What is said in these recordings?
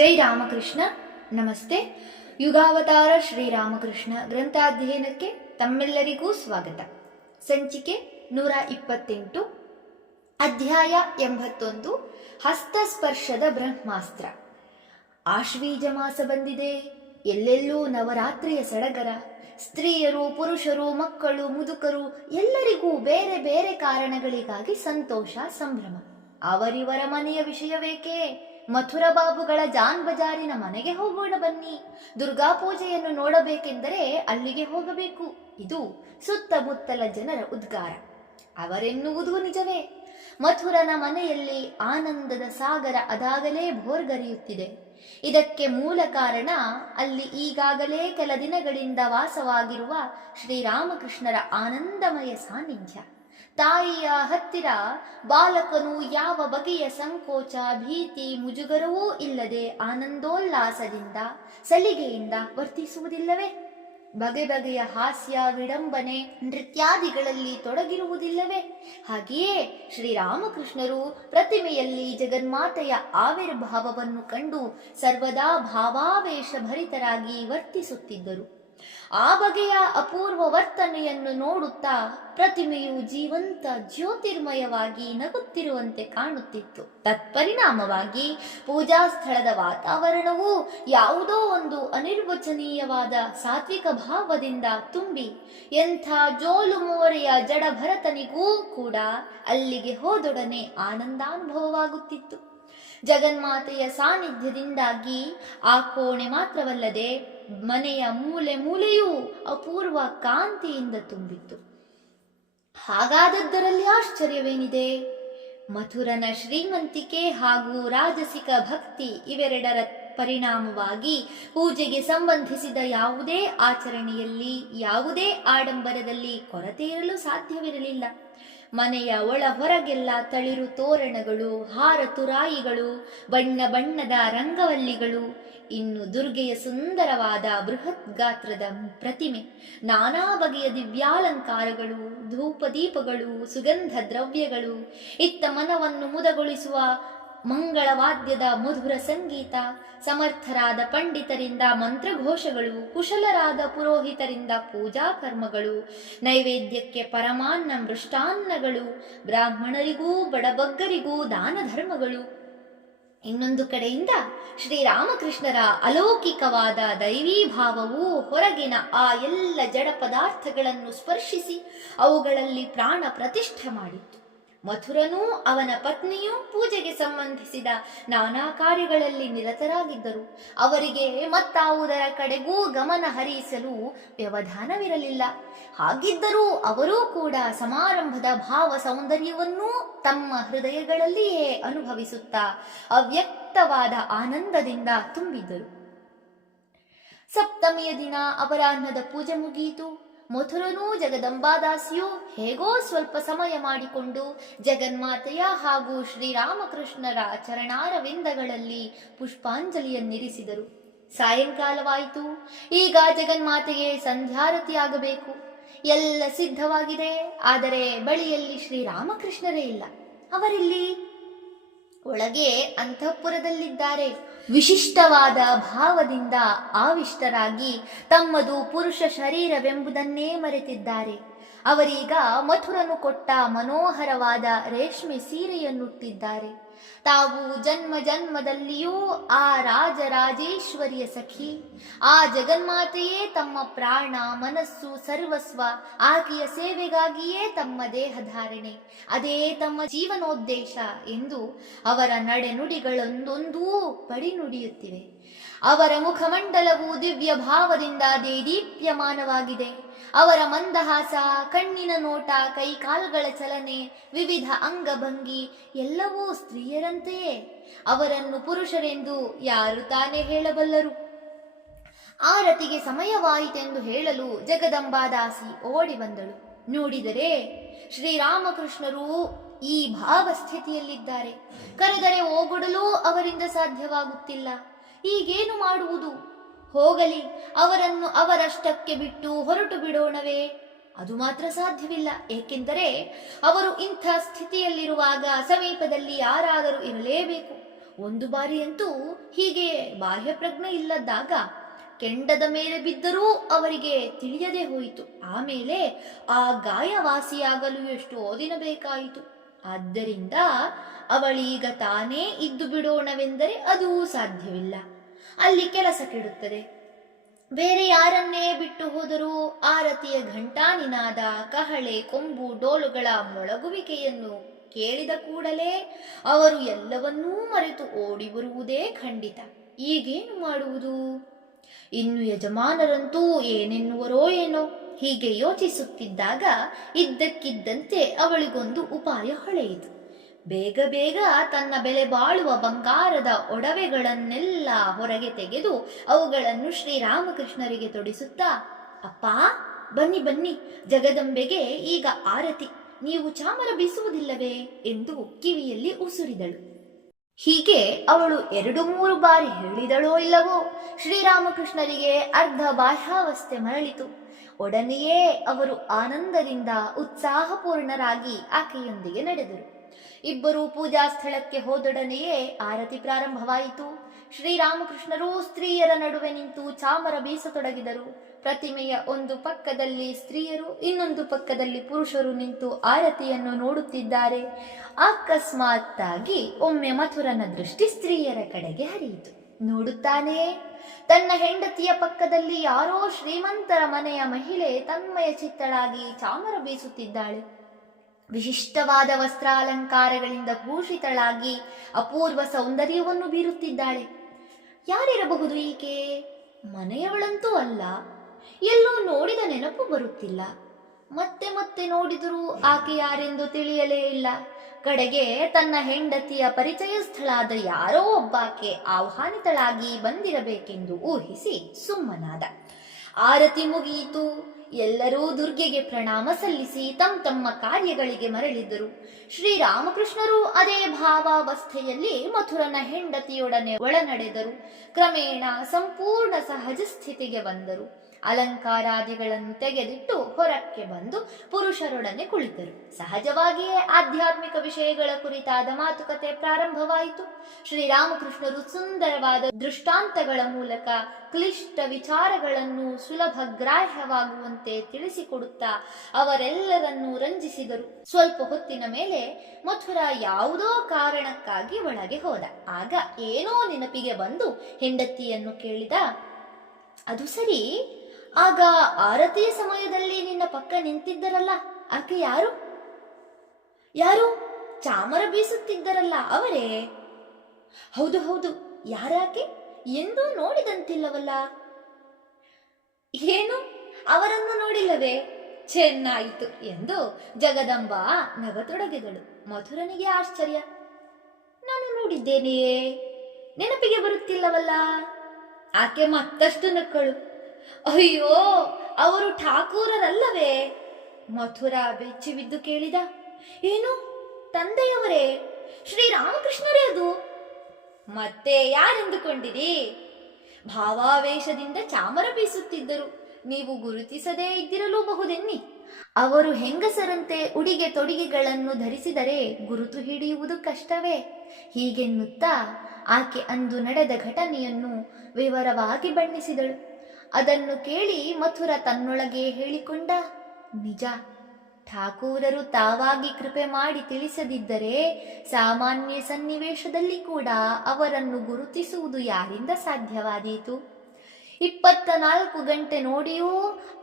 ಜೈ ರಾಮಕೃಷ್ಣ. ನಮಸ್ತೆ. ಯುಗಾವತಾರ ಶ್ರೀರಾಮಕೃಷ್ಣ ಗ್ರಂಥಾಧ್ಯಯನಕ್ಕೆ ತಮ್ಮೆಲ್ಲರಿಗೂ ಸ್ವಾಗತ. ಸಂಚಿಕೆ 128, ಅಧ್ಯಾಯ 81, ಹಸ್ತಸ್ಪರ್ಶದ ಬ್ರಹ್ಮಾಸ್ತ್ರ. ಆಶ್ವೀಜ ಮಾಸ ಬಂದಿದೆ. ಎಲ್ಲೆಲ್ಲೂ ನವರಾತ್ರಿಯ ಸಡಗರ. ಸ್ತ್ರೀಯರು, ಪುರುಷರು, ಮಕ್ಕಳು, ಮುದುಕರು ಎಲ್ಲರಿಗೂ ಬೇರೆ ಬೇರೆ ಕಾರಣಗಳಿಗಾಗಿ ಸಂತೋಷ, ಸಂಭ್ರಮ. ಅವರಿವರ ಮನೆಯ ವಿಷಯವೇಕೆ? ಮಥುರ ಬಾಬುಗಳ ಜಾನ್ ಬಜಾರಿನ ಮನೆಗೆ ಹೋಗೋಣ ಬನ್ನಿ. ದುರ್ಗಾ ಪೂಜೆಯನ್ನು ನೋಡಬೇಕೆಂದರೆ ಅಲ್ಲಿಗೆ ಹೋಗಬೇಕು. ಇದು ಸುತ್ತಮುತ್ತಲ ಜನರ ಉದ್ಗಾರ. ಅವರೆನ್ನುವುದು ನಿಜವೇ. ಮಥುರನ ಮನೆಯಲ್ಲಿ ಆನಂದದ ಸಾಗರ ಅದಾಗಲೇ ಭೋರ್ಗರೆಯುತ್ತಿದೆ. ಇದಕ್ಕೆ ಮೂಲ ಕಾರಣ ಅಲ್ಲಿ ಈಗಾಗಲೇ ಕೆಲ ದಿನಗಳಿಂದ ವಾಸವಾಗಿರುವ ಶ್ರೀರಾಮಕೃಷ್ಣರ ಆನಂದಮಯ ಸಾನ್ನಿಧ್ಯ. ತಾಯಿಯ ಹತ್ತಿರ ಬಾಲಕನು ಯಾವ ಬಗೆಯ ಸಂಕೋಚ, ಭೀತಿ, ಮುಜುಗರವೂ ಇಲ್ಲದೆ ಆನಂದೋಲ್ಲಾಸದಿಂದ, ಸಲಿಗೆಯಿಂದ ವರ್ತಿಸುವುದಿಲ್ಲವೇ? ಬಗೆ ಬಗೆಯ ಹಾಸ್ಯ, ವಿಡಂಬನೆ, ನೃತ್ಯಾದಿಗಳಲ್ಲಿ ತೊಡಗಿರುವುದಿಲ್ಲವೇ? ಹಾಗೆಯೇ ಶ್ರೀರಾಮಕೃಷ್ಣರು ಪ್ರತಿಮೆಯಲ್ಲಿ ಜಗನ್ಮಾತೆಯ ಆವಿರ್ಭಾವವನ್ನು ಕಂಡು ಸರ್ವದಾ ಭಾವಾವೇಶ ಭರಿತರಾಗಿ ವರ್ತಿಸುತ್ತಿದ್ದರು. ಆ ಬಗೆಯ ಅಪೂರ್ವ ವರ್ತನೆಯನ್ನು ನೋಡುತ್ತಾ ಪ್ರತಿಮೆಯು ಜೀವಂತ, ಜ್ಯೋತಿರ್ಮಯವಾಗಿ ನಗುತ್ತಿರುವಂತೆ ಕಾಣುತ್ತಿತ್ತು. ತತ್ಪರಿಣಾಮವಾಗಿ ಪೂಜಾ ಸ್ಥಳದ ವಾತಾವರಣವು ಯಾವುದೋ ಒಂದು ಅನಿರ್ವಚನೀಯವಾದ ಸಾತ್ವಿಕ ಭಾವದಿಂದ ತುಂಬಿ ಎಂಥ ಜೋಲು ಮೋರೆಯ ಜಡಭರತನಿಗೂ ಕೂಡ ಅಲ್ಲಿಗೆ ಹೋದೊಡನೆ ಆನಂದಾನುಭವವಾಗುತ್ತಿತ್ತು. ಜಗನ್ಮಾತೆಯ ಸಾನ್ನಿಧ್ಯದಿಂದಾಗಿ ಆ ಕೋಣೆ ಮಾತ್ರವಲ್ಲದೆ ಮನೆಯ ಮೂಲೆ ಮೂಲೆಯೂ ಅಪೂರ್ವ ಕಾಂತಿಯಿಂದ ತುಂಬಿತ್ತು. ಹಾಗಾದದ್ದರಲ್ಲಿ ಆಶ್ಚರ್ಯವೇನಿದೆ? ಮಥುರನ ಶ್ರೀಮಂತಿಕೆ ಹಾಗೂ ರಾಜಸಿಕ ಭಕ್ತಿ ಇವೆರಡರ ಪರಿಣಾಮವಾಗಿ ಪೂಜೆಗೆ ಸಂಬಂಧಿಸಿದ ಯಾವುದೇ ಆಚರಣೆಯಲ್ಲಿ, ಯಾವುದೇ ಆಡಂಬರದಲ್ಲಿ ಕೊರತೆ ಇರಲು ಸಾಧ್ಯವಿರಲಿಲ್ಲ. ಮನೆಯ ಒಳ ಹೊರಗೆಲ್ಲ ತಳಿರು ತೋರಣಗಳು, ಹಾರ ತುರಾಯಿಗಳು, ಬಣ್ಣ ಬಣ್ಣದ ರಂಗವಲ್ಲಿಗಳು, ಇನ್ನು ದುರ್ಗೆಯ ಸುಂದರವಾದ ಬೃಹತ್ ಗಾತ್ರದ ಪ್ರತಿಮೆ, ನಾನಾ ಬಗೆಯ ದಿವ್ಯಾಲಂಕಾರಗಳು, ಧೂಪದೀಪಗಳು, ಸುಗಂಧ ದ್ರವ್ಯಗಳು, ಇತ್ತ ಮನವನ್ನು ಮುದಗೊಳಿಸುವ ಮಂಗಳವಾದ್ಯದ ಮಧುರ ಸಂಗೀತ, ಸಮರ್ಥರಾದ ಪಂಡಿತರಿಂದ ಮಂತ್ರಘೋಷಗಳು, ಕುಶಲರಾದ ಪುರೋಹಿತರಿಂದ ಪೂಜಾ ಕರ್ಮಗಳು, ನೈವೇದ್ಯಕ್ಕೆ ಪರಮಾನ್ನ ಮೃಷ್ಟಾನ್ನಗಳು, ಬ್ರಾಹ್ಮಣರಿಗೂ ಬಡಬಗ್ಗರಿಗೂ ದಾನ ಧರ್ಮಗಳು. ಇನ್ನೊಂದು ಕಡೆಯಿಂದ ಶ್ರೀರಾಮಕೃಷ್ಣರ ಅಲೌಕಿಕವಾದ ದೈವೀ ಭಾವವು ಹೊರಗಿನ ಆ ಎಲ್ಲ ಜಡ ಪದಾರ್ಥಗಳನ್ನು ಸ್ಪರ್ಶಿಸಿ ಅವುಗಳಲ್ಲಿ ಪ್ರಾಣ ಪ್ರತಿಷ್ಠೆ ಮಾಡಿತ್ತು. ಮಥುರನೂ ಅವನ ಪತ್ನಿಯೂ ಪೂಜೆಗೆ ಸಂಬಂಧಿಸಿದ ನಾನಾ ಕಾರ್ಯಗಳಲ್ಲಿ ನಿರತರಾಗಿದ್ದರು. ಅವರಿಗೆ ಮತ್ತಾವುದರ ಕಡೆಗೂ ಗಮನ ಹರಿಸಲು ವ್ಯವಧಾನವಿರಲಿಲ್ಲ. ಹಾಗಿದ್ದರೂ ಅವರೂ ಕೂಡ ಸಮಾರಂಭದ ಭಾವ ಸೌಂದರ್ಯವನ್ನೂ ತಮ್ಮ ಹೃದಯಗಳಲ್ಲಿಯೇ ಅನುಭವಿಸುತ್ತಾ ಅವ್ಯಕ್ತವಾದ ಆನಂದದಿಂದ ತುಂಬಿದ್ದರು. ಸಪ್ತಮಿಯ ದಿನ ಅಪರಾಹ್ನದ ಪೂಜೆ ಮುಗಿಯಿತು. ಮಥುರನೂ ಜಗದಂಬಾದಾಸಿಯೂ ಹೇಗೋ ಸ್ವಲ್ಪ ಸಮಯ ಮಾಡಿಕೊಂಡು ಜಗನ್ಮಾತೆಯ ಹಾಗೂ ಶ್ರೀರಾಮಕೃಷ್ಣರ ಚರಣಾರವಿಂದಗಳಲ್ಲಿ ಪುಷ್ಪಾಂಜಲಿಯನ್ನಿರಿಸಿದರು. ಸಾಯಂಕಾಲವಾಯಿತು. ಈಗ ಜಗನ್ಮಾತೆಗೆ ಸಂಧ್ಯಾರತಿಯಾಗಬೇಕು. ಎಲ್ಲ ಸಿದ್ಧವಾಗಿದೆ. ಆದರೆ ಬಳಿಯಲ್ಲಿ ಶ್ರೀರಾಮಕೃಷ್ಣರೇ ಇಲ್ಲ. ಅವರಿಲ್ಲಿ ಒಳಗೆ ಅಂತಃಪುರದಲ್ಲಿದ್ದಾರೆ. ವಿಶಿಷ್ಟವಾದ ಭಾವದಿಂದ ಆವಿಷ್ಟರಾಗಿ ತಮ್ಮದು ಪುರುಷ ಶರೀರವೆಂಬುದನ್ನೇ ಮರೆತಿದ್ದಾರೆ. ಅವರೀಗ ಮಥುರನು ಕೊಟ್ಟ ಮನೋಹರವಾದ ರೇಷ್ಮೆ ಸೀರೆಯನ್ನುಟ್ಟಿದ್ದಾರೆ. ತಾವು ಜನ್ಮ ಜನ್ಮದಲ್ಲಿಯೂ ಆ ರಾಜರಾಜೇಶ್ವರಿಯ ಸಖಿ, ಆ ಜಗನ್ಮಾತೆಯೇ ತಮ್ಮ ಪ್ರಾಣ, ಮನಸ್ಸು, ಸರ್ವಸ್ವ, ಆಕೆಯ ಸೇವೆಗಾಗಿಯೇ ತಮ್ಮ ದೇಹಧಾರಣೆ, ಅದೇ ತಮ್ಮ ಜೀವನೋದ್ದೇಶ ಎಂದು ಅವರ ನಡೆನುಡಿಗಳೊಂದೊಂದೂ ಪಡಿನುಡಿಯುತ್ತಿವೆ. ಅವರ ಮುಖಮಂಡಲವು ದಿವ್ಯ ಭಾವದಿಂದ ದೇದೀಪ್ಯಮಾನವಾಗಿದೆ. ಅವರ ಮಂದಹಾಸ, ಕಣ್ಣಿನ ನೋಟ, ಕೈಕಾಲ್ಗಳ ಚಲನೆ, ವಿವಿಧ ಅಂಗಭಂಗಿ ಎಲ್ಲವೂ ಸ್ತ್ರೀಯರಂತೆಯೇ. ಅವರನ್ನು ಪುರುಷರೆಂದು ಯಾರು ತಾನೇ ಹೇಳಬಲ್ಲರು? ಆರತಿಗೆ ಸಮಯವಾಯಿತೆಂದು ಹೇಳಲು ಜಗದಂಬಾದಾಸಿ ಓಡಿ ಬಂದಳು. ನೋಡಿದರೆ ಶ್ರೀರಾಮಕೃಷ್ಣರು ಈ ಭಾವಸ್ಥಿತಿಯಲ್ಲಿದ್ದಾರೆ. ಕರೆದರೆ ಓಗೊಡಲೂ ಅವರಿಂದ ಸಾಧ್ಯವಾಗುತ್ತಿಲ್ಲ. ಈಗೇನು ಮಾಡುವುದು? ಹೋಗಲಿ, ಅವರನ್ನು ಅವರಷ್ಟಕ್ಕೆ ಬಿಟ್ಟು ಹೊರಟು ಬಿಡೋಣವೇ? ಅದು ಮಾತ್ರ ಸಾಧ್ಯವಿಲ್ಲ. ಏಕೆಂದರೆ ಅವರು ಇಂಥ ಸ್ಥಿತಿಯಲ್ಲಿರುವಾಗ ಸಮೀಪದಲ್ಲಿ ಯಾರಾದರೂ ಇರಲೇಬೇಕು. ಒಂದು ಬಾರಿಯಂತೂ ಹೀಗೆ ಬಾಹ್ಯ ಪ್ರಜ್ಞೆ ಇಲ್ಲದಾಗ ಕೆಂಡದ ಮೇಲೆ ಬಿದ್ದರೂ ಅವರಿಗೆ ತಿಳಿಯದೆ ಹೋಯಿತು. ಆಮೇಲೆ ಆ ಗಾಯ ವಾಸಿಯಾಗಲು ಎಷ್ಟೋ ದಿನ ಬೇಕಾಯಿತು. ಆದ್ದರಿಂದ ಅವಳೀಗ ತಾನೇ ಇದ್ದು ಬಿಡೋಣವೆಂದರೆ ಅದೂ ಸಾಧ್ಯವಿಲ್ಲ. ಅಲ್ಲಿ ಕೆಲಸ ಕೆಡುತ್ತದೆ. ಬೇರೆ ಯಾರನ್ನೇ ಬಿಟ್ಟು ಹೋದರೂ ಆರತಿಯ ಘಂಟಾನಿನಾದ, ಕಹಳೆ, ಕೊಂಬು, ಡೋಲುಗಳ ಮೊಳಗುವಿಕೆಯನ್ನು ಕೇಳಿದ ಕೂಡಲೇ ಅವರು ಎಲ್ಲವನ್ನೂ ಮರೆತು ಓಡಿ ಬರುವುದೇ ಖಂಡಿತ. ಈಗೇನು ಮಾಡುವುದು? ಇನ್ನು ಯಜಮಾನರಂತೂ ಏನೆನ್ನುವರೋ ಏನೋ. ಹೀಗೆ ಯೋಚಿಸುತ್ತಿದ್ದಾಗ ಇದ್ದಕ್ಕಿದ್ದಂತೆ ಅವಳಿಗೊಂದು ಉಪಾಯ ಹೊಳೆಯಿತು. ಬೇಗ ಬೇಗ ತನ್ನ ಬೆಲೆ ಬಾಳುವ ಬಂಗಾರದ ಒಡವೆಗಳನ್ನೆಲ್ಲ ಹೊರಗೆ ತೆಗೆದು ಅವುಗಳನ್ನು ಶ್ರೀರಾಮಕೃಷ್ಣರಿಗೆ ತೊಡಿಸುತ್ತಾ, ಅಪ್ಪ ಬನ್ನಿ ಬನ್ನಿ, ಜಗದಂಬೆಗೆ ಈಗ ಆರತಿ, ನೀವು ಚಾಮರ ಬೀಸುವುದಿಲ್ಲವೇ ಎಂದು ಕಿವಿಯಲ್ಲಿ ಉಸುರಿದಳು. ಹೀಗೆ ಅವಳು 2-3 ಬಾರಿ ಹೇಳಿದಳೋ ಇಲ್ಲವೋ, ಶ್ರೀರಾಮಕೃಷ್ಣರಿಗೆ ಅರ್ಧ ಬಾಹ್ಯಾವಸ್ಥೆ ಮರಳಿತು. ಒಡನೆಯೇ ಅವರು ಆನಂದದಿಂದ ಉತ್ಸಾಹಪೂರ್ಣರಾಗಿ ಆಕೆಯೊಂದಿಗೆ ನಡೆದರು. ಇಬ್ಬರು ಪೂಜಾ ಸ್ಥಳಕ್ಕೆ ಹೋದೊಡನೆಯೇ ಆರತಿ ಪ್ರಾರಂಭವಾಯಿತು. ಶ್ರೀರಾಮಕೃಷ್ಣರು ಸ್ತ್ರೀಯರ ನಡುವೆ ನಿಂತು ಚಾಮರ ಬೀಸತೊಡಗಿದರು. ಪ್ರತಿಮೆಯ ಒಂದು ಪಕ್ಕದಲ್ಲಿ ಸ್ತ್ರೀಯರು, ಇನ್ನೊಂದು ಪಕ್ಕದಲ್ಲಿ ಪುರುಷರು ನಿಂತು ಆರತಿಯನ್ನು ನೋಡುತ್ತಿದ್ದಾರೆ. ಅಕಸ್ಮಾತ್ತಾಗಿ ಒಮ್ಮೆ ಮಥುರನ ದೃಷ್ಟಿ ಸ್ತ್ರೀಯರ ಕಡೆಗೆ ಹರಿಯಿತು. ನೋಡುತ್ತಾನೆ, ತನ್ನ ಹೆಂಡತಿಯ ಪಕ್ಕದಲ್ಲಿ ಯಾರೋ ಶ್ರೀಮಂತರ ಮನೆಯ ಮಹಿಳೆ ತನ್ಮಯ ಚಿತ್ತಳಾಗಿ ಚಾಮರ ಬೀಸುತ್ತಿದ್ದಾಳೆ. ವಿಶಿಷ್ಟವಾದ ವಸ್ತ್ರಾಲಂಕಾರಗಳಿಂದ ಭೂಷಿತಳಾಗಿ ಅಪೂರ್ವ ಸೌಂದರ್ಯವನ್ನು ಬೀರುತ್ತಿದ್ದಾಳೆ. ಯಾರಿರಬಹುದು ಈಕೆ? ಮನೆಯವಳಂತೂ ಅಲ್ಲ. ಎಲ್ಲೋ ನೋಡಿದ ನೆನಪು ಬರುತ್ತಿಲ್ಲ. ಮತ್ತೆ ಮತ್ತೆ ನೋಡಿದರೂ ಆಕೆ ಯಾರೆಂದು ತಿಳಿಯಲೇ ಇಲ್ಲ. ಕಡೆಗೆ ತನ್ನ ಹೆಂಡತಿಯ ಪರಿಚಯ ಸ್ಥಳಾದ ಯಾರೋ ಒಬ್ಬಾಕೆ ಆಹ್ವಾನಿತಳಾಗಿ ಬಂದಿರಬೇಕೆಂದು ಊಹಿಸಿ ಸುಮ್ಮನಾದ. ಆರತಿ ಮುಗಿಯಿತು. ಎಲ್ಲರೂ ದುರ್ಗೆಗೆ ಪ್ರಣಾಮ ಸಲ್ಲಿಸಿ ತಮ್ಮ ಕಾರ್ಯಗಳಿಗೆ ಮರಳಿದ್ದರು. ಶ್ರೀರಾಮಕೃಷ್ಣರು ಅದೇ ಭಾವಾವಸ್ಥೆಯಲ್ಲಿ ಮಥುರನ ಹೆಂಡತಿಯೊಡನೆ ಒಳನಡೆದರು. ಕ್ರಮೇಣ ಸಂಪೂರ್ಣ ಸಹಜ ಸ್ಥಿತಿಗೆ ಬಂದರು. ಅಲಂಕಾರಾದಿಗಳನ್ನು ತೆಗೆದಿಟ್ಟು ಹೊರಕ್ಕೆ ಬಂದು ಪುರುಷರೊಡನೆ ಕುಳಿತರು. ಸಹಜವಾಗಿಯೇ ಆಧ್ಯಾತ್ಮಿಕ ವಿಷಯಗಳ ಕುರಿತಾದ ಮಾತುಕತೆ ಪ್ರಾರಂಭವಾಯಿತು. ಶ್ರೀರಾಮಕೃಷ್ಣರು ಸುಂದರವಾದ ದೃಷ್ಟಾಂತಗಳ ಮೂಲಕ ಕ್ಲಿಷ್ಟ ವಿಚಾರಗಳನ್ನು ಸುಲಭ ಗ್ರಾಹ್ಯವಾಗುವಂತೆ ತಿಳಿಸಿಕೊಡುತ್ತಾ ಅವರೆಲ್ಲರನ್ನೂ ರಂಜಿಸಿದರು. ಸ್ವಲ್ಪ ಹೊತ್ತಿನ ಮೇಲೆ ಮಥುರ ಯಾವುದೋ ಕಾರಣಕ್ಕಾಗಿ ಒಳಗೆ ಹೋದ. ಆಗ ಏನೋ ನೆನಪಿಗೆ ಬಂದು ಹೆಂಡತಿಯನ್ನು ಕೇಳಿದ, ಅದು ಸರಿ, ಆಗ ಆರತಿಯ ಸಮಯದಲ್ಲಿ ನಿನ್ನ ಪಕ್ಕ ನಿಂತಿದ್ದರಲ್ಲ, ಆಕೆ ಯಾರು? ಯಾರು? ಚಾಮರ ಬೀಸುತ್ತಿದ್ದರಲ್ಲ ಅವರೇ? ಹೌದು ಹೌದು, ಯಾರಾಕೆ? ಎಂದೂ ನೋಡಿದಂತಿಲ್ಲವಲ್ಲ. ಏನು, ಅವರನ್ನು ನೋಡಿಲ್ಲವೇ? ಚೆನ್ನಾಯಿತು ಎಂದು ಜಗದಂಬ ನಗತೊಡಗಿದಳು. ಮಥುರನಿಗೆ ಆಶ್ಚರ್ಯ. ನಾನು ನೋಡಿದ್ದೇನೆಯೇ, ನೆನಪಿಗೆ ಬರುತ್ತಿಲ್ಲವಲ್ಲ. ಆಕೆ ಮತ್ತಷ್ಟು ನಕ್ಕಳು. ಅಯ್ಯೋ, ಅವರು ಠಾಕೂರರಲ್ಲವೇ? ಮಥುರ ಬೆಚ್ಚಿ ಬಿದ್ದು ಕೇಳಿದ. ಏನು, ತಂದೆಯವರೇ? ಶ್ರೀರಾಮಕೃಷ್ಣರೇ ಅದು? ಮತ್ತೆ ಯಾರೆಂದುಕೊಂಡಿರಿ? ಭಾವಾವೇಶದಿಂದ ಚಾಮರ ಬೀಸುತ್ತಿದ್ದರು. ನೀವು ಗುರುತಿಸದೇ ಇದ್ದಿರಲೂಬಹುದೆನ್ನಿ. ಅವರು ಹೆಂಗಸರಂತೆ ಉಡಿಗೆ ತೊಡಿಗೆಗಳನ್ನು ಧರಿಸಿದರೆ ಗುರುತು ಹಿಡಿಯುವುದು ಕಷ್ಟವೇ? ಹೀಗೆನ್ನುತ್ತಾ ಆಕೆ ಅಂದು ನಡೆದ ಘಟನೆಯನ್ನು ವಿವರವಾಗಿ ಬಣ್ಣಿಸಿದಳು. ಅದನ್ನು ಕೇಳಿ ಮಥುರ ತನ್ನೊಳಗೆ ಹೇಳಿಕೊಂಡ, ನಿಜ, ಠಾಕೂರರು ತಾವಾಗಿ ಕೃಪೆ ಮಾಡಿ ತಿಳಿಸದಿದ್ದರೆ ಸಾಮಾನ್ಯ ಸನ್ನಿವೇಶದಲ್ಲಿ ಕೂಡ ಅವರನ್ನು ಗುರುತಿಸುವುದು ಯಾರಿಂದ ಸಾಧ್ಯವಾದೀತು? 24 ಗಂಟೆ ನೋಡಿಯೂ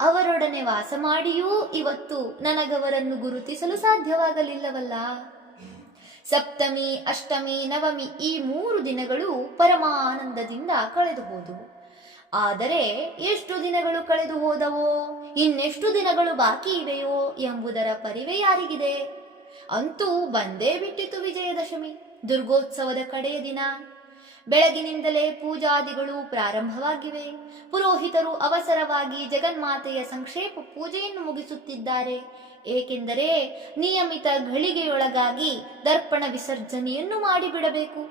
ಅವರೊಡನೆ ವಾಸ ಮಾಡಿಯೂ ಇವತ್ತು ನನಗವರನ್ನು ಗುರುತಿಸಲು ಸಾಧ್ಯವಾಗಲಿಲ್ಲವಲ್ಲ. ಸಪ್ತಮಿ, ಅಷ್ಟಮಿ, ನವಮಿ ಈ 3 ದಿನಗಳು ಪರಮಾನಂದದಿಂದ ಕಳೆದು ಹೋದವು. ಆದರೆ ಎಷ್ಟು ದಿನಗಳು ಕಳೆದು ಹೋದವೋ, ಇನ್ನೆಷ್ಟು ದಿನಗಳು ಬಾಕಿ ಇವೆಯೋ ಎಂಬುದರ ಪರಿವೆ ಯಾರಿಗಿದೆ? ಅಂತೂ ಬಂದೇ ಬಿಟ್ಟಿತು ವಿಜಯದಶಮಿ, ದುರ್ಗೋತ್ಸವದ ಕಡೆಯ ದಿನ. ಬೆಳಗಿನಿಂದಲೇ ಪೂಜಾದಿಗಳು ಪ್ರಾರಂಭವಾಗಿವೆ. ಪುರೋಹಿತರು ಅವಸರವಾಗಿ ಜಗನ್ಮಾತೆಯ ಸಂಕ್ಷೇಪ ಪೂಜೆಯನ್ನು ಮುಗಿಸುತ್ತಿದ್ದಾರೆ. ಏಕೆಂದರೆ ನಿಯಮಿತ ಘಳಿಗೆಯೊಳಗಾಗಿ ದರ್ಪಣ ವಿಸರ್ಜನೆಯನ್ನು ಮಾಡಿಬಿಡಬೇಕು.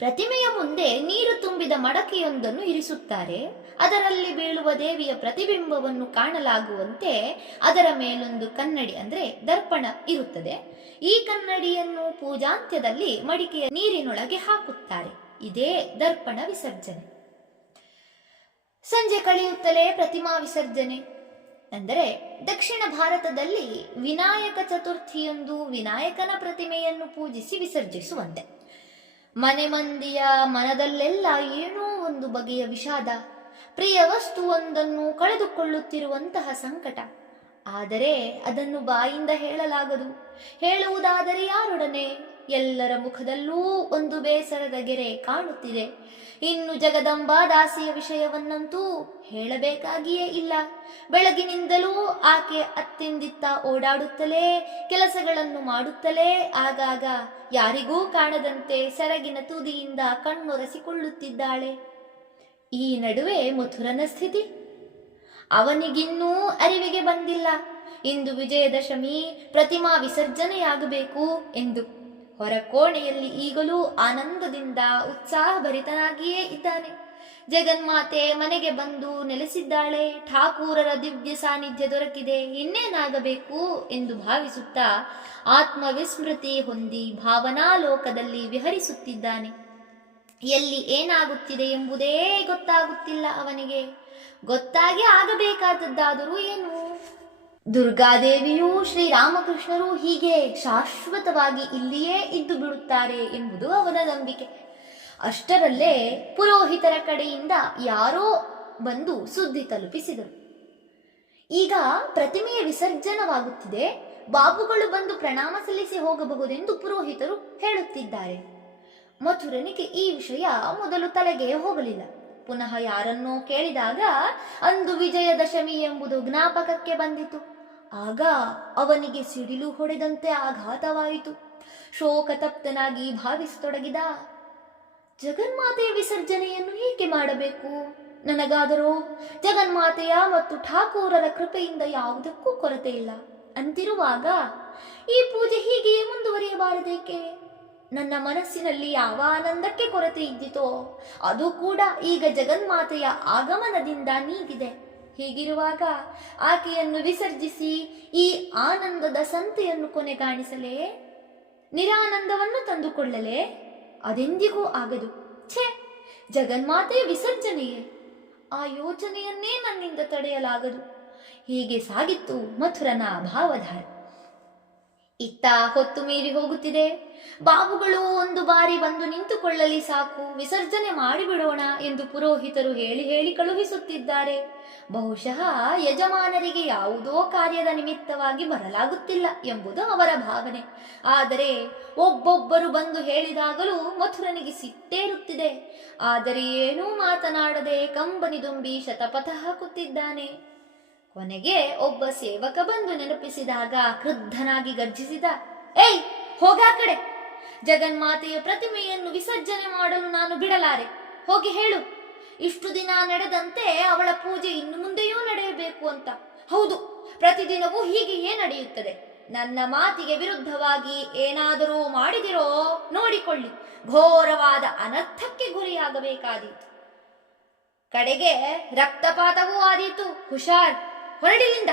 ಪ್ರತಿಮೆಯ ಮುಂದೆ ನೀರು ತುಂಬಿದ ಮಡಕೆಯೊಂದನ್ನು ಇರಿಸುತ್ತಾರೆ. ಅದರಲ್ಲಿ ಬೀಳುವ ದೇವಿಯ ಪ್ರತಿಬಿಂಬವನ್ನು ಕಾಣಲಾಗುವಂತೆ ಅದರ ಮೇಲೊಂದು ಕನ್ನಡಿ ಅಂದ್ರೆ ದರ್ಪಣ ಇರುತ್ತದೆ. ಈ ಕನ್ನಡಿಯನ್ನು ಪೂಜಾಂತ್ಯದಲ್ಲಿ ಮಡಿಕೆಯ ನೀರಿನೊಳಗೆ ಹಾಕುತ್ತಾರೆ. ಇದೇ ದರ್ಪಣ ವಿಸರ್ಜನೆ. ಸಂಜೆ ಕಳೆಯುತ್ತಲೇ ಪ್ರತಿಮಾ ವಿಸರ್ಜನೆ. ಅಂದರೆ ದಕ್ಷಿಣ ಭಾರತದಲ್ಲಿ ವಿನಾಯಕ ಚತುರ್ಥಿಯೊಂದು ವಿನಾಯಕನ ಪ್ರತಿಮೆಯನ್ನು ಪೂಜಿಸಿ ವಿಸರ್ಜಿಸುವಂತೆ. ಮನೆ ಮಂದಿಯ ಮನದಲ್ಲೆಲ್ಲ ಏನೋ ಒಂದು ಬಗೆಯ ವಿಷಾದ, ಪ್ರಿಯ ವಸ್ತುವೊಂದನ್ನು ಕಳೆದುಕೊಳ್ಳುತ್ತಿರುವಂತಹ ಸಂಕಟ. ಆದರೆ ಅದನ್ನು ಬಾಯಿಂದ ಹೇಳಲಾಗದು. ಹೇಳುವುದಾದರೆ ಯಾರೊಡನೆ? ಎಲ್ಲರ ಮುಖದಲ್ಲೂ ಒಂದು ಬೇಸರದ ಗೆರೆ ಕಾಣುತ್ತಿದೆ. ಇನ್ನು ಜಗದಂಬಾ ದಾಸಿಯ ವಿಷಯವನ್ನಂತೂ ಹೇಳಬೇಕಾಗಿಯೇ ಇಲ್ಲ. ಬೆಳಗಿನಿಂದಲೂ ಆಕೆ ಅತ್ತಿಂದಿತ್ತ ಓಡಾಡುತ್ತಲೇ, ಕೆಲಸಗಳನ್ನು ಮಾಡುತ್ತಲೇ, ಆಗಾಗ ಯಾರಿಗೂ ಕಾಣದಂತೆ ಸೆರಗಿನ ತುದಿಯಿಂದ ಕಣ್ಣೊರೆಸಿಕೊಳ್ಳುತ್ತಿದ್ದಾಳೆ. ಈ ನಡುವೆ ಮಥುರನ ಸ್ಥಿತಿ ಅವನಿಗಿನ್ನೂ ಅರಿವಿಗೆ ಬಂದಿಲ್ಲ. ಇಂದು ವಿಜಯದಶಮಿ, ಪ್ರತಿಮಾ ವಿಸರ್ಜನೆಯಾಗಬೇಕು ಎಂದು. ಹೊರಕೋಣೆಯಲ್ಲಿ ಈಗಲೂ ಆನಂದದಿಂದ ಉತ್ಸಾಹಭರಿತನಾಗಿಯೇ ಇದ್ದಾನೆ. ಜಗನ್ಮಾತೆ ಮನೆಗೆ ಬಂದು ನೆಲೆಸಿದ್ದಾಳೆ. ಠಾಕೂರರ ದಿವ್ಯ ಸಾನ್ನಿಧ್ಯ ದೊರಕಿದೆ, ಇನ್ನೇನಾಗಬೇಕು ಎಂದು ಭಾವಿಸುತ್ತಾ ಆತ್ಮವಿಸ್ಮೃತಿ ಹೊಂದಿ ಭಾವನಾಲೋಕದಲ್ಲಿ ವಿಹರಿಸುತ್ತಿದ್ದಾನೆ. ಎಲ್ಲಿ ಏನಾಗುತ್ತಿದೆ ಎಂಬುದೇ ಗೊತ್ತಾಗುತ್ತಿಲ್ಲ ಅವನಿಗೆ. ಗೊತ್ತಾಗಿ ಆಗಬೇಕಾದದ್ದಾದರೂ ಏನು? ದುರ್ಗಾದೇವಿಯೂ ಶ್ರೀರಾಮಕೃಷ್ಣರು ಹೀಗೆ ಶಾಶ್ವತವಾಗಿ ಇಲ್ಲಿಯೇ ಇದ್ದು ಬಿಡುತ್ತಾರೆ ಎಂಬುದು ಅವನ ನಂಬಿಕೆ. ಅಷ್ಟರಲ್ಲೇ ಪುರೋಹಿತರ ಕಡೆಯಿಂದ ಯಾರೋ ಬಂದು ಸುದ್ದಿ ತಲುಪಿಸಿದರು. ಈಗ ಪ್ರತಿಮೆಯ ವಿಸರ್ಜನವಾಗುತ್ತಿದೆ, ಬಾಬುಗಳು ಬಂದು ಪ್ರಣಾಮ ಸಲ್ಲಿಸಿ ಹೋಗಬಹುದೆಂದು ಪುರೋಹಿತರು ಹೇಳುತ್ತಿದ್ದಾರೆ. ಮಥುರನಿಗೆ ಈ ವಿಷಯ ಮೊದಲು ತಲೆಗೆ ಹೋಗಲಿಲ್ಲ. ಪುನಃ ಯಾರನ್ನೋ ಕೇಳಿದಾಗ ಅಂದು ವಿಜಯದಶಮಿ ಎಂಬುದು ಜ್ಞಾಪಕಕ್ಕೆ ಬಂದಿತು. ಆಗ ಅವನಿಗೆ ಸಿಡಿಲು ಹೊಡೆದಂತೆ ಆಘಾತವಾಯಿತು. ಶೋಕತಪ್ತನಾಗಿ ಭಾವಿಸತೊಡಗಿದ. ಜಗನ್ಮಾತೆಯ ವಿಸರ್ಜನೆಯನ್ನು ಏಕೆ ಮಾಡಬೇಕು? ನನಗಾದರೂ ಜಗನ್ಮಾತೆಯ ಮತ್ತು ಠಾಕೂರರ ಕೃಪೆಯಿಂದ ಯಾವುದಕ್ಕೂ ಕೊರತೆ ಇಲ್ಲ ಅಂತಿರುವಾಗ ಈ ಪೂಜೆ ಹೀಗೆಯೇ ಮುಂದುವರಿಯಬಾರದೇಕೆ? ನನ್ನ ಮನಸ್ಸಿನಲ್ಲಿ ಯಾವ ಆನಂದಕ್ಕೆ ಕೊರತೆ ಇದ್ದಿತೋ ಅದು ಕೂಡ ಈಗ ಜಗನ್ಮಾತೆಯ ಆಗಮನದಿಂದ ನೀಗಿದೆ. ಹೀಗಿರುವಾಗ ಆಕೆಯನ್ನು ವಿಸರ್ಜಿಸಿ ಈ ಆನಂದದ ಸಂತೆಯನ್ನು ಕೊನೆಗಾಣಿಸಲೇ? ನಿರಾನಂದವನ್ನು ತಂದುಕೊಳ್ಳಲೇ? ಅದೆಂದಿಗೂ ಆಗದು. ಛೇ, ಜಗನ್ಮಾತೆಯ ವಿಸರ್ಜನೆಯೇ? ಆ ಯೋಚನೆಯನ್ನೇ ನನ್ನಿಂದ ತಡೆಯಲಾಗದು. ಹೀಗೆ ಸಾಗಿತ್ತು ಮಥುರನ ಭಾವಧಾರೆ. ಇತ್ತ ಹೊತ್ತು ಮೀರಿ ಹೋಗುತ್ತಿದೆ. ಬಾಬುಗಳು ಒಂದು ಬಾರಿ ಬಂದು ನಿಂತುಕೊಳ್ಳಲಿ ಸಾಕು, ವಿಸರ್ಜನೆ ಮಾಡಿಬಿಡೋಣ ಎಂದು ಪುರೋಹಿತರು ಹೇಳಿ ಹೇಳಿ ಕಳುಹಿಸುತ್ತಿದ್ದಾರೆ. ಬಹುಶಃ ಯಜಮಾನರಿಗೆ ಯಾವುದೋ ಕಾರ್ಯದ ನಿಮಿತ್ತವಾಗಿ ಬರಲಾಗುತ್ತಿಲ್ಲ ಎಂಬುದು ಅವರ ಭಾವನೆ. ಆದರೆ ಒಬ್ಬೊಬ್ಬರು ಬಂದು ಹೇಳಿದಾಗಲೂ ಮಥುರನಿಗೆ ಸಿಟ್ಟೇರುತ್ತಿದೆ. ಆದರೆ ಏನೂ ಮಾತನಾಡದೆ ಕಂಬನಿದುಂಬಿ ಶತಪಥ ಹಾಕುತ್ತಿದ್ದಾನೆ. ಕೊನೆಗೆ ಒಬ್ಬ ಸೇವಕ ಬಂದು ನೆನಪಿಸಿದಾಗ ಕ್ರುದ್ಧನಾಗಿ ಗರ್ಜಿಸಿದ, ಏಯ್, ಹೋಗ ಕಡೆ! ಜಗನ್ಮಾತೆಯ ಪ್ರತಿಮೆಯನ್ನು ವಿಸರ್ಜನೆ ಮಾಡಲು ನಾನು ಬಿಡಲಾರೆ. ಹೋಗಿ ಹೇಳು, ಇಷ್ಟು ದಿನ ನಡೆದಂತೆ ಅವಳ ಪೂಜೆ ಇನ್ನು ಮುಂದೆಯೂ ನಡೆಯಬೇಕು ಅಂತ. ಹೌದು, ಪ್ರತಿದಿನವೂ ಹೀಗೆಯೇ ನಡೆಯುತ್ತದೆ. ನನ್ನ ಮಾತಿಗೆ ವಿರುದ್ಧವಾಗಿ ಏನಾದರೂ ಮಾಡಿದಿರೋ ನೋಡಿಕೊಳ್ಳಿ, ಘೋರವಾದ ಅನರ್ಥಕ್ಕೆ ಗುರಿಯಾಗಬೇಕಾದೀತು. ಕಡೆಗೆ ರಕ್ತಪಾತವೂ ಆದೀತು. ಹುಷಾರ್, ಹೊರಡಿಲಿಂದ.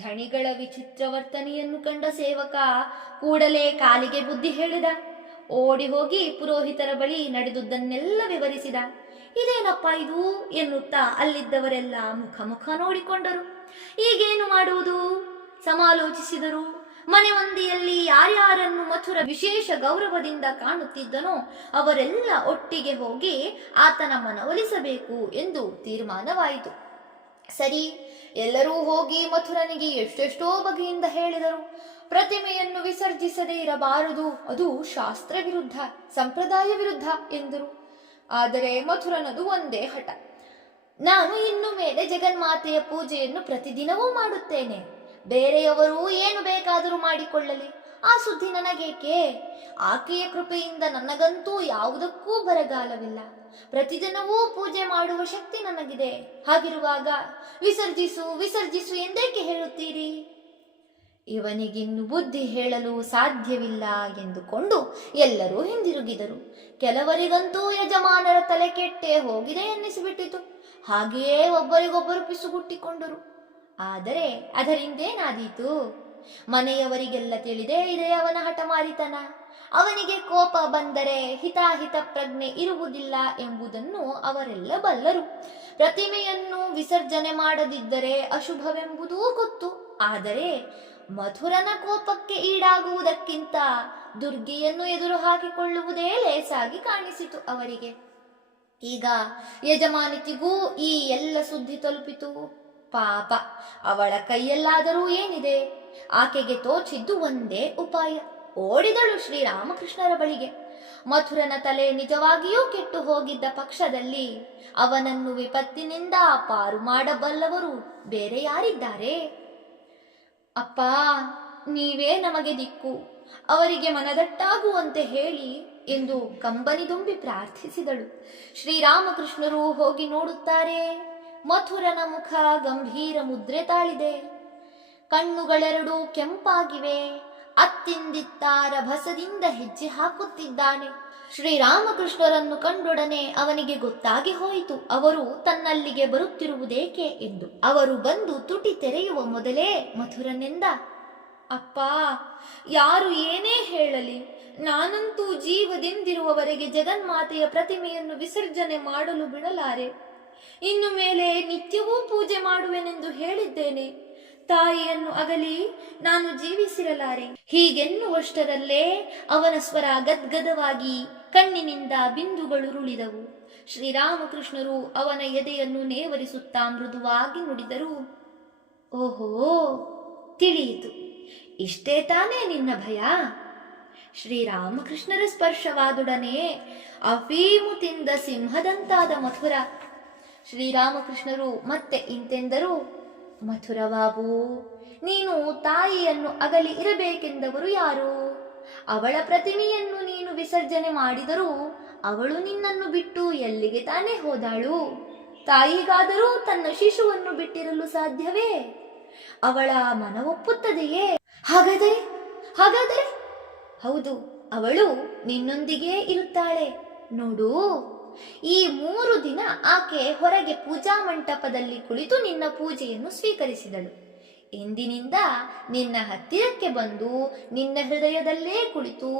ಧಣಿಗಳ ವಿಚಿತ್ರ ವರ್ತನೆಯನ್ನು ಕಂಡ ಸೇವಕ ಕೂಡಲೇ ಕಾಲಿಗೆ ಬುದ್ಧಿ ಹೇಳಿದ. ಓಡಿ ಹೋಗಿ ಪುರೋಹಿತರ ಬಳಿ ನಡೆದುದನ್ನೆಲ್ಲ ವಿವರಿಸಿದ. ಇದೇನಪ್ಪ ಇದು ಎನ್ನುತ್ತಾ ಅಲ್ಲಿದ್ದವರೆಲ್ಲ ಮುಖ ಮುಖ ನೋಡಿಕೊಂಡರು. ಈಗೇನು ಮಾಡುವುದು ಸಮಾಲೋಚಿಸಿದರು. ಮನೆ ಮಂದಿಯಲ್ಲಿ ಯಾರ್ಯಾರನ್ನು ಮಥುರ ವಿಶೇಷ ಗೌರವದಿಂದ ಕಾಣುತ್ತಿದ್ದನೋ ಅವರೆಲ್ಲ ಒಟ್ಟಿಗೆ ಹೋಗಿ ಆತನ ಮನವೊಲಿಸಬೇಕು ಎಂದು ತೀರ್ಮಾನವಾಯಿತು. ಸರಿ, ಎಲ್ಲರೂ ಹೋಗಿ ಮಥುರನಿಗೆ ಎಷ್ಟೆಷ್ಟೋ ಬಗೆಯಿಂದ ಹೇಳಿದರು. ಪ್ರತಿಮೆಯನ್ನು ವಿಸರ್ಜಿಸದೇ ಇರಬಾರದು, ಅದು ಶಾಸ್ತ್ರ ವಿರುದ್ಧ, ಸಂಪ್ರದಾಯ ವಿರುದ್ಧ ಎಂದರು. ಆದರೆ ಮಥುರನದು ಒಂದೇ ಹಠ. ನಾನು ಇನ್ನು ಮೇಲೆ ಜಗನ್ಮಾತೆಯ ಪೂಜೆಯನ್ನು ಪ್ರತಿದಿನವೂ ಮಾಡುತ್ತೇನೆ. ಬೇರೆಯವರು ಏನು ಬೇಕಾದರೂ ಮಾಡಿಕೊಳ್ಳಲಿ, ಆ ಸುದ್ದಿ ನನಗೇಕೆ? ಆಕೆಯ ಕೃಪೆಯಿಂದ ನನಗಂತೂ ಯಾವುದಕ್ಕೂ ಬರಗಾಲವಿಲ್ಲ. ಪ್ರತಿದಿನವೂ ಪೂಜೆ ಮಾಡುವ ಶಕ್ತಿ ನನಗಿದೆ. ಹಾಗಿರುವಾಗ ವಿಸರ್ಜಿಸು ವಿಸರ್ಜಿಸು ಎಂದೇಕೆ ಹೇಳುತ್ತೀರಿ? ಇವನಿಗಿನ್ನು ಬುದ್ಧಿ ಹೇಳಲು ಸಾಧ್ಯವಿಲ್ಲ ಎಂದುಕೊಂಡು ಎಲ್ಲರೂ ಹಿಂದಿರುಗಿದರು. ಕೆಲವರಿಗಂತೂ ಯಜಮಾನರ ತಲೆ ಕೆಟ್ಟೇ ಹೋಗಿದೆ ಎನ್ನಿಸಿಬಿಟ್ಟಿತು. ಹಾಗೆಯೇ ಒಬ್ಬರಿಗೊಬ್ಬರು ಪಿಸುಗುಟ್ಟಿಕೊಂಡರು. ಆದರೆ ಅದರಿಂದೇನಾದೀತು? ಮನೆಯವರಿಗೆಲ್ಲ ತಿಳಿದೇ ಇದೆ ಅವನ ಹಠಮಾರಿತನ. ಅವನಿಗೆ ಕೋಪ ಬಂದರೆ ಹಿತಾಹಿತ ಪ್ರಜ್ಞೆ ಇರುವುದಿಲ್ಲ ಎಂಬುದನ್ನು ಅವರೆಲ್ಲ ಬಲ್ಲರು. ಪ್ರತಿಮೆಯನ್ನು ವಿಸರ್ಜನೆ ಮಾಡದಿದ್ದರೆ ಅಶುಭವೆಂಬುದೂ ಗೊತ್ತು. ಆದರೆ ಮಥುರನ ಕೋಪಕ್ಕೆ ಈಡಾಗುವುದಕ್ಕಿಂತ ದುರ್ಗೆಯನ್ನು ಎದುರು ಹಾಕಿಕೊಳ್ಳುವುದೇ ಲೇಸಾಗಿ ಕಾಣಿಸಿತು ಅವರಿಗೆ. ಈಗ ಯಜಮಾನಿತಿಗೂ ಈ ಎಲ್ಲ ಸುದ್ದಿ ತಲುಪಿತು. ಪಾಪ, ಅವಳ ಕೈಯಲ್ಲಾದರೂ ಏನಿದೆ? ಆಕೆಗೆ ತೋಚಿದ್ದು ಒಂದೇ ಉಪಾಯ. ಓಡಿದಳು ಶ್ರೀರಾಮಕೃಷ್ಣರ ಬಳಿಗೆ. ಮಥುರನ ತಲೆ ನಿಜವಾಗಿಯೂ ಕೆಟ್ಟು ಹೋಗಿದ್ದ ಪಕ್ಷದಲ್ಲಿ ಅವನನ್ನು ವಿಪತ್ತಿನಿಂದ ಪಾರು ಮಾಡಬಲ್ಲವರು ಬೇರೆ ಯಾರಿದ್ದಾರೆ? ಅಪ್ಪ, ನೀವೇ ನಮಗೆ ದಿಕ್ಕು, ಅವರಿಗೆ ಮನದಟ್ಟಾಗುವಂತೆ ಹೇಳಿ ಎಂದು ಕಂಬನಿದುಂಬಿ ಪ್ರಾರ್ಥಿಸಿದಳು. ಶ್ರೀರಾಮಕೃಷ್ಣರು ಹೋಗಿ ನೋಡುತ್ತಾರೆ. ಮಥುರನ ಮುಖ ಗಂಭೀರ ಮುದ್ರೆ ತಾಳಿದೆ. ಕಣ್ಣುಗಳೆರಡೂ ಕೆಂಪಾಗಿವೆ. ಅತ್ತಿಂದಿತ್ತಾರ ಭಸದಿಂದ ಹೆಜ್ಜೆ ಹಾಕುತ್ತಿದ್ದಾನೆ. ಶ್ರೀರಾಮಕೃಷ್ಣರನ್ನು ಕಂಡೊಡನೆ ಅವನಿಗೆ ಗೊತ್ತಾಗಿ ಹೋಯಿತು ಅವರು ತನ್ನಲ್ಲಿಗೆ ಬರುತ್ತಿರುವುದೇಕೆ ಎಂದು. ಅವರು ಬಂದು ತುಟಿ ತೆರೆಯುವ ಮೊದಲೇ ಮಥುರನೆಂದ, ಅಪ್ಪ, ಯಾರು ಏನೇ ಹೇಳಲಿ, ನಾನಂತೂ ಜೀವದಿಂದಿರುವವರೆಗೆ ಜಗನ್ಮಾತೆಯ ಪ್ರತಿಮೆಯನ್ನು ವಿಸರ್ಜನೆ ಮಾಡಲು ಬಿಡಲಾರೆ. ಇನ್ನು ಮೇಲೆ ನಿತ್ಯವೂ ಪೂಜೆ ಮಾಡುವೆನೆಂದು ಹೇಳಿದ್ದೇನೆ. ತಾಯಿಯನ್ನು ಅಗಲಿ ನಾನು ಜೀವಿಸಿರಲಾರೆ. ಹೀಗೆನ್ನುವಷ್ಟರಲ್ಲೇ ಅವನ ಸ್ವರ ಗದ್ಗದವಾಗಿ ಕಣ್ಣಿನಿಂದ ಬಿಂದುಗಳುರುಳಿದವು. ಶ್ರೀರಾಮಕೃಷ್ಣರು ಅವನ ಎದೆಯನ್ನು ನೇವರಿಸುತ್ತಾ ಮೃದುವಾಗಿ ನುಡಿದರು, ಓಹೋ, ತಿಳಿಯಿತು. ಇಷ್ಟೇ ತಾನೇ ನಿನ್ನ ಭಯ? ಶ್ರೀರಾಮಕೃಷ್ಣರ ಸ್ಪರ್ಶವಾದೊಡನೆ ಅಫೀಮು ತಿಂದ ಸಿಂಹದಂತಾದ ಮಥುರ. ಶ್ರೀರಾಮಕೃಷ್ಣರು ಮತ್ತೆ ಇಂತೆಂದರು, ಮಥುರ ಬಾಬು, ನೀನು ತಾಯಿಯನ್ನು ಅಗಲಿ ಇರಬೇಕೆಂದವರು ಯಾರು? ಅವಳ ಪ್ರತಿಮೆಯನ್ನು ನೀನು ವಿಸರ್ಜನೆ ಮಾಡಿದರೂ ಅವಳು ನಿನ್ನನ್ನು ಬಿಟ್ಟು ಎಲ್ಲಿಗೆ ತಾನೇ ಹೋದಾಳು? ತಾಯಿಗಾದರೂ ತನ್ನ ಶಿಶುವನ್ನು ಬಿಟ್ಟಿರಲು ಸಾಧ್ಯವೇ? ಅವಳ ಮನ ಒಪ್ಪುತ್ತದೆಯೇ? ಹಾಗಾದರೆ ಹೌದು, ಅವಳು ನಿನ್ನೊಂದಿಗೇ ಇರುತ್ತಾಳೆ. ನೋಡು, ಈ 3 ದಿನ ಆಕೆ ಹೊರಗೆ ಪೂಜಾ ಮಂಟಪದಲ್ಲಿ ಕುಳಿತು ನಿನ್ನ ಪೂಜೆಯನ್ನು ಸ್ವೀಕರಿಸಿದಳು. ಎಂದಿನಿಂದ ನಿನ್ನ ಹತ್ತಿರಕ್ಕೆ ಬಂದು ನಿನ್ನ ಹೃದಯದಲ್ಲೇ ಕುಳಿತು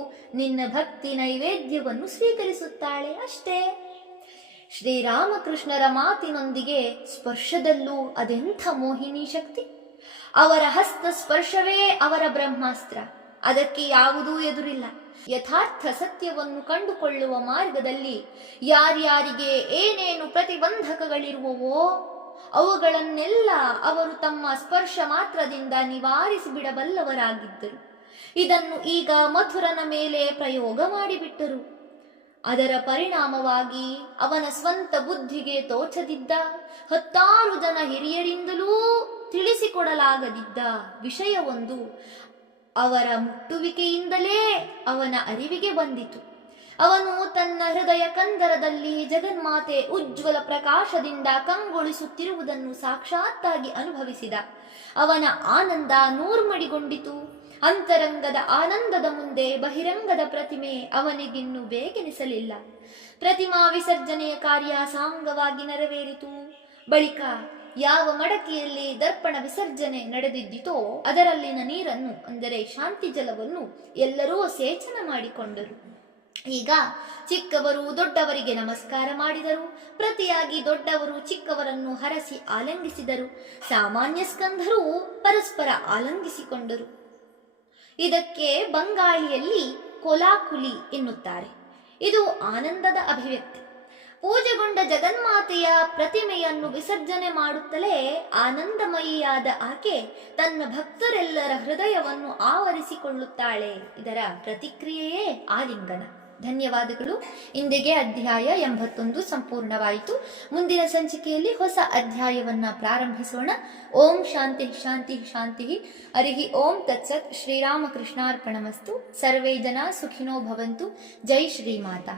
ನಿನ್ನ ಭಕ್ತಿ ನೈವೇದ್ಯವನ್ನು ಸ್ವೀಕರಿಸುತ್ತಾಳೆ ಅಷ್ಟೇ. ಶ್ರೀರಾಮಕೃಷ್ಣರ ಮಾತಿನೊಂದಿಗೆ ಸ್ಪರ್ಶದಲ್ಲೂ ಅದೆಂಥ ಮೋಹಿನಿ ಶಕ್ತಿ! ಅವರ ಹಸ್ತ ಸ್ಪರ್ಶವೇ ಅವರ ಬ್ರಹ್ಮಾಸ್ತ್ರ. ಅದಕ್ಕೆ ಯಾವುದೂ ಎದುರಿಲ್ಲ. ಯಥಾರ್ಥ ಸತ್ಯವನ್ನು ಕಂಡುಕೊಳ್ಳುವ ಮಾರ್ಗದಲ್ಲಿ ಯಾರ್ಯಾರಿಗೆ ಏನೇನು ಪ್ರತಿಬಂಧಕಗಳಿರುವವೋ ಅವುಗಳನ್ನೆಲ್ಲ ಅವರು ತಮ್ಮ ಸ್ಪರ್ಶ ಮಾತ್ರದಿಂದ ನಿವಾರಿಸಿ ಬಿಡಬಲ್ಲವರಾಗಿದ್ದರು. ಇದನ್ನು ಈಗ ಮಥುರನ ಮೇಲೆ ಪ್ರಯೋಗ ಮಾಡಿಬಿಟ್ಟರು. ಅದರ ಪರಿಣಾಮವಾಗಿ ಅವನ ಸ್ವಂತ ಬುದ್ಧಿಗೆ ತೋಚದಿದ್ದ 10 ಜನ ಹಿರಿಯರಿಂದಲೂ ತಿಳಿಸಿಕೊಡಲಾಗದಿದ್ದ ವಿಷಯವೊಂದು ಅವರ ಮುಟ್ಟುವಿಕೆಯಿಂದಲೇ ಅವನ ಅರಿವಿಗೆ ಬಂದಿತು. ಅವನು ತನ್ನ ಹೃದಯ ಕಂದರದಲ್ಲಿ ಜಗನ್ಮಾತೆ ಉಜ್ವಲ ಪ್ರಕಾಶದಿಂದ ಕಂಗೊಳಿಸುತ್ತಿರುವುದನ್ನು ಸಾಕ್ಷಾತ್ತಾಗಿ ಅನುಭವಿಸಿದ. ಅವನ ಆನಂದ ನೂರ್ಮಡಿಗೊಂಡಿತು. ಅಂತರಂಗದ ಆನಂದದ ಮುಂದೆ ಬಹಿರಂಗದ ಪ್ರತಿಮೆ ಅವನಿಗಿನ್ನು ಬೇಕೆನಿಸಲಿಲ್ಲ. ಪ್ರತಿಮಾ ವಿಸರ್ಜನೆಯ ಕಾರ್ಯ ಸಾಂಗವಾಗಿ ನೆರವೇರಿತು. ಬಳಿಕ ಯಾವ ಮಡಕೆಯಲ್ಲಿ ದರ್ಪಣ ವಿಸರ್ಜನೆ ನಡೆದಿದ್ದಿತೋ ಅದರಲ್ಲಿನ ನೀರನ್ನು, ಅಂದರೆ ಶಾಂತಿ ಜಲವನ್ನು ಎಲ್ಲರೂ ಸೇಚನ ಮಾಡಿಕೊಂಡರು. ಈಗ ಚಿಕ್ಕವರು ದೊಡ್ಡವರಿಗೆ ನಮಸ್ಕಾರ ಮಾಡಿದರು. ಪ್ರತಿಯಾಗಿ ದೊಡ್ಡವರು ಚಿಕ್ಕವರನ್ನು ಹರಸಿ ಆಲಿಂಗಿಸಿದರು. ಸಾಮಾನ್ಯ ಸ್ಕಂಧರು ಪರಸ್ಪರ ಆಲಿಂಗಿಸಿಕೊಂಡರು. ಇದಕ್ಕೆ ಬಂಗಾಳಿಯಲ್ಲಿ ಕೊಲಾಕುಲಿ ಎನ್ನುತ್ತಾರೆ. ಇದು ಆನಂದದ ಅಭಿವ್ಯಕ್ತಿ. ಪೂಜೆಗೊಂಡ ಜಗನ್ಮಾತೆಯ ಪ್ರತಿಮೆಯನ್ನು ವಿಸರ್ಜನೆ ಮಾಡುತ್ತಲೇ ಆನಂದಮಯಿಯಾದ ಆಕೆ ತನ್ನ ಭಕ್ತರೆಲ್ಲರ ಹೃದಯವನ್ನು ಆವರಿಸಿಕೊಳ್ಳುತ್ತಾಳೆ. ಇದರ ಪ್ರತಿಕ್ರಿಯೆಯೇ ಆಲಿಂಗನ. ಧನ್ಯವಾದಗಳು. ಇಂದಿಗೆ ಅಧ್ಯಾಯ 81 ಸಂಪೂರ್ಣವಾಯಿತು. ಮುಂದಿನ ಸಂಚಿಕೆಯಲ್ಲಿ ಹೊಸ ಅಧ್ಯಾಯವನ್ನ ಪ್ರಾರಂಭಿಸೋಣ. ಓಂ ಶಾಂತಿ ಶಾಂತಿ ಶಾಂತಿ. ಹರಿ ಓಂ ತತ್ಸತ್. ಶ್ರೀರಾಮಕೃಷ್ಣಾರ್ಪಣಮಸ್ತು. ಸರ್ವೇ ಜನ ಸುಖಿನೋ ಭವಂತು. ಜೈ ಶ್ರೀಮಾತಾ.